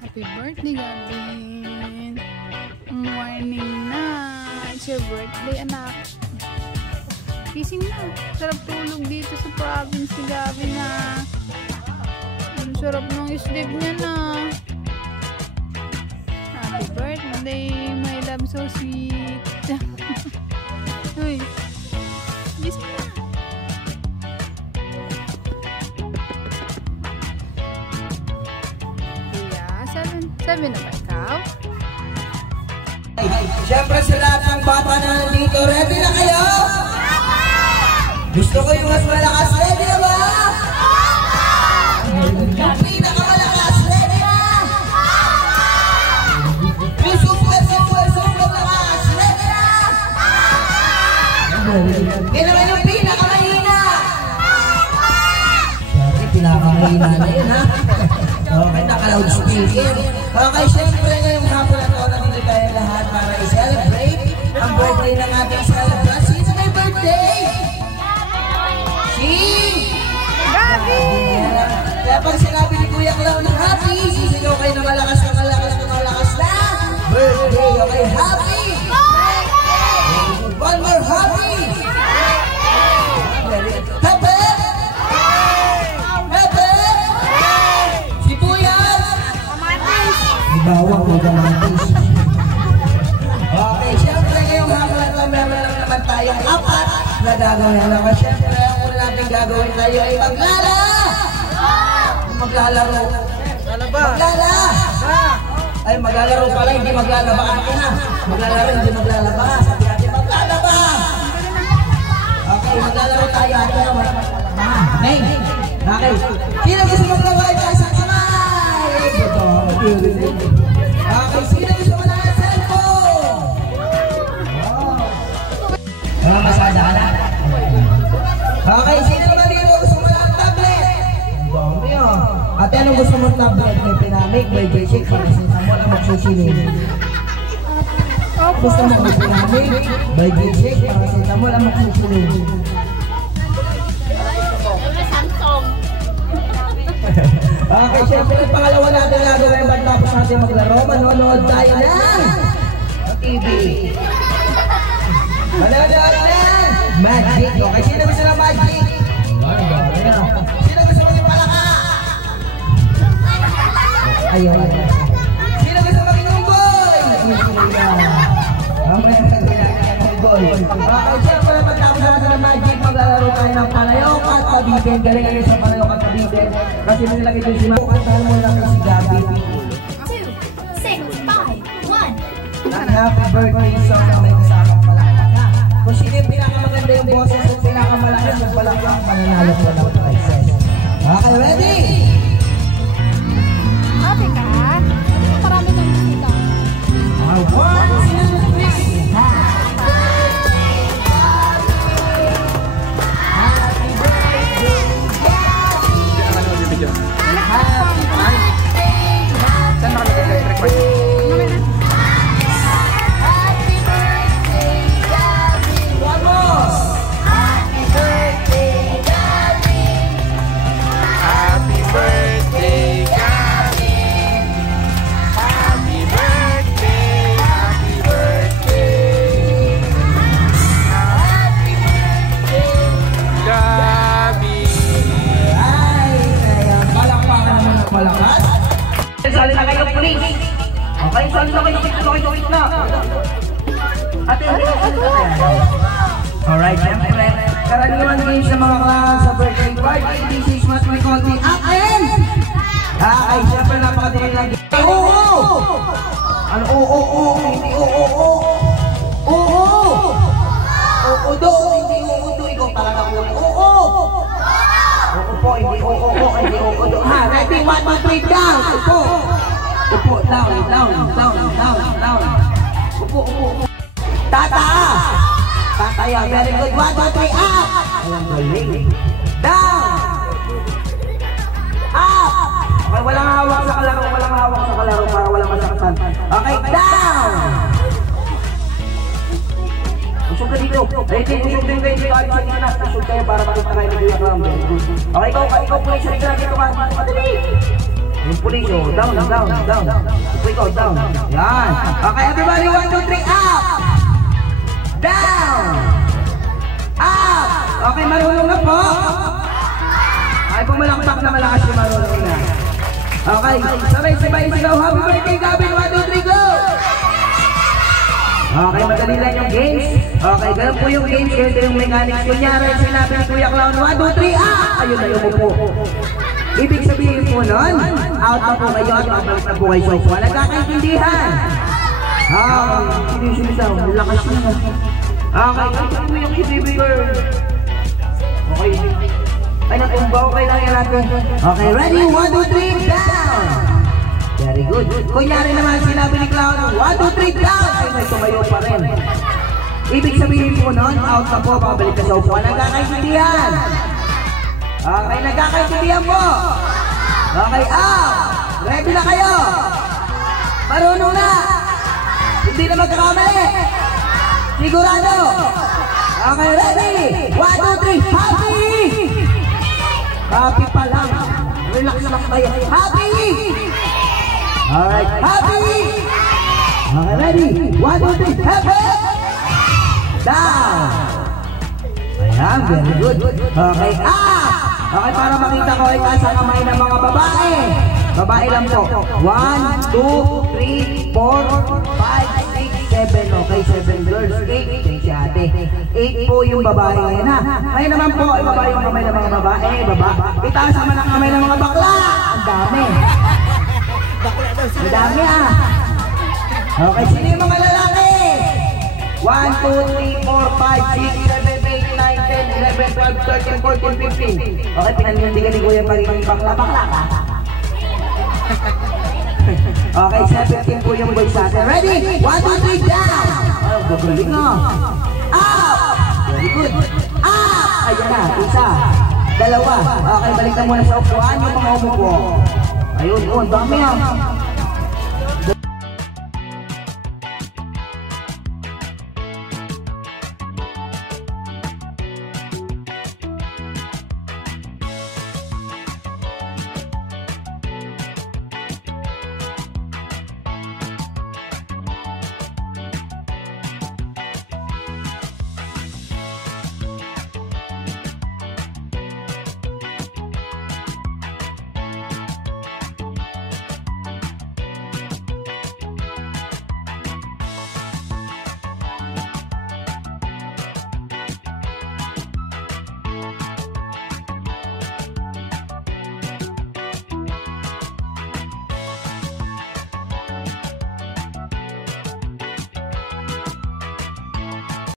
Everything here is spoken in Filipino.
Happy birthday, Gavin. Morning na. It's your birthday, anak. Gising na. Sarap tulog dito sa province ni Gavin, ha. Ang sarap ng sleep niya na. Happy birthday, my love, so sweet. Uy. Gising na. Sabi na ba ikaw? Siyempre sa lahat ng bata na nandito, ready na kayo? Gusto ko yung mas malakas, ready na ba? Yung pinakamalakas, ready na? Yung super lakas, ready na? Yan naman yung pinakamahina. Siyempre, pinakamahina na yun, ha? Okay, naka-loudspeaker. Okay, syempre ngayong hapon na ito, nandito tayo lahat para i-celebrate ang birthday ng ating celebrant. Sino may birthday? Si Gabi! Kaya pag sinabi ni Kuya Clown ng happy, sisigaw kayo na malakas na malakas na malakas na birthday. Okay, happy! One more happy! Happy! Bawang o gamatis. Okay, syempre ngayong hapon na ito, meron lang naman tayong apat na gagawin naman. Syempre, ang una natin gagawin tayo ay maglalaro. Ay, maglalaro pala, hindi maglalaba. Maglalaro, hindi maglalaba. Sabi natin, maglalaba. Okay, maglalaro tayo. Ito naman. Okay, sino gusto maglaro ay tayo sa kamay? Okay, sino gusto mo na ng cellphone? Mga kasada ka na. Okay, sino naman dito gusto mo na ng tablet? Dami ah. Ate, anong gusto mo ng tablet? May Pinamic, may J6, para sinamol ang magsusilin. Gusto mo may Pinamic, may J6, para sinamol ang magsusilin. Okay, syempre yung pangalawa natin gagawin ba't tapos natin maglaro, manonood tayo ng TV. Manonood ng Magic. Okay, sino gusto ng Magic? Sino gusto maging palaka? Ayun. Sino gusto maging unggoy? Okay, syempre ba't tapos natin ng Magic, maglalaro tayo ng panayok at pabitin. Galing sa panayok at pabitin. Kasi nilagay doon si Mao. Kantahan mo lang si Gabi. 2, 6, 5, 1. Happy birthday song na may kasamang palakpak. Kung sino yung pinakamaganda yung boses at pinakamalakas yung palakpak, mananalo ko ng prizes. Okay, ready? Happy ka? Marami nang bisita. 1, 2, 3. Sali na kayo, please. Okay, sali na kayo, wait na. Ate, alright, syempre, karaniwan din sa mga klase sa birthday party, this is what we call the akin. Okay, syempre, napakadinig lang. Oo! Ano, oo, hindi oo. Oo do, hindi oo do, ikaw talaga oo. Oo po, hindi oo do. Ha, ready, 1, 2, 3, down. Upo, down. Upo. Tata yan, very good. 1, 2, 3, up. Ayan, galing. Down. Up. Okay, walang hawak sa kalaro para walang masaktan. Okay, down. Usog ka dito. Usog din kayo dito. Usog kayo para makita kayo ng Kuya Clown. Okay, ikaw po yung sarili na dito ka. Yung pulis, oh. Down. Upo ikaw, down. Yan. Okay, everybody, 1, 2, 3, up! Down! Up! Okay, marunong na po. Ay, pumalakpak na malakas yung marunong na. Okay, sabay-sabay sigaw. Happy birthday, Gavin! 1, 2, 3, go! Okay, madali lang yung games. Okay, ganun po yung games. Ganito yung mechanics. Kunyari, sinabi ni Kuya Clown, 1, 2, 3, ah! Ayun na yung upo. Ibig sabihin po nun, out na po kayo at mabalik na po kayo. So, wala nagkakaintindihan. Sinisaw, lakas na. Okay, ganito po yung baby girl. Okay. Ay, natumbaw. Okay lang yan natin. Okay, ready? 1, 2, 3, down! Very good. Kunyari naman sinabi ni Clown, 1, 2, 3, down! Ay, may tumayo pa rin. Ibig sabihin po nun, out na po, pabalik ka sa upuan. Nagkakaintindihan. Okay, nagkakaintindihan po. Okay, out! Ready na kayo? Marunong na! Hindi na magkakamali! Sigurado! Okay, ready? 1, 2, 3, happy! Happy pa lang. Relax lang kayo. Happy! Alright, happy! Okay, ready? 1, 2, 3, happy! Down! Ayan, very good. Okay, up! Okay, para makita ko, itaas ang kamay ng mga babae. Babae lang po. 1, 2, 3, 4, 5, 6, 7. Okay, 7 girls. 8. Thank si ate. 8 po yung babae ngayon ha. Ngayon naman po, ibaba yung kamay ng mga babae. Itaas naman ang kamay ng mga bakla. Ang dami. Ang dami ha. Okay, sino yung mga lalaki? 1, 2, 3, 4, 5, 6, 7, 8, 9, 10, 11, 12, 13, 14, 15. Okay, pinanindigan ni Kuya pagiging bakla ka. Okay, 17 po yung boys natin. Ready? 1, 2, 3, down! Oh, gagaling na. Up! Very good. Up! Ayan na, isa. Dalawa. Okay, balik na muna sa upuan yung mga umupo. Ayun, dami ah.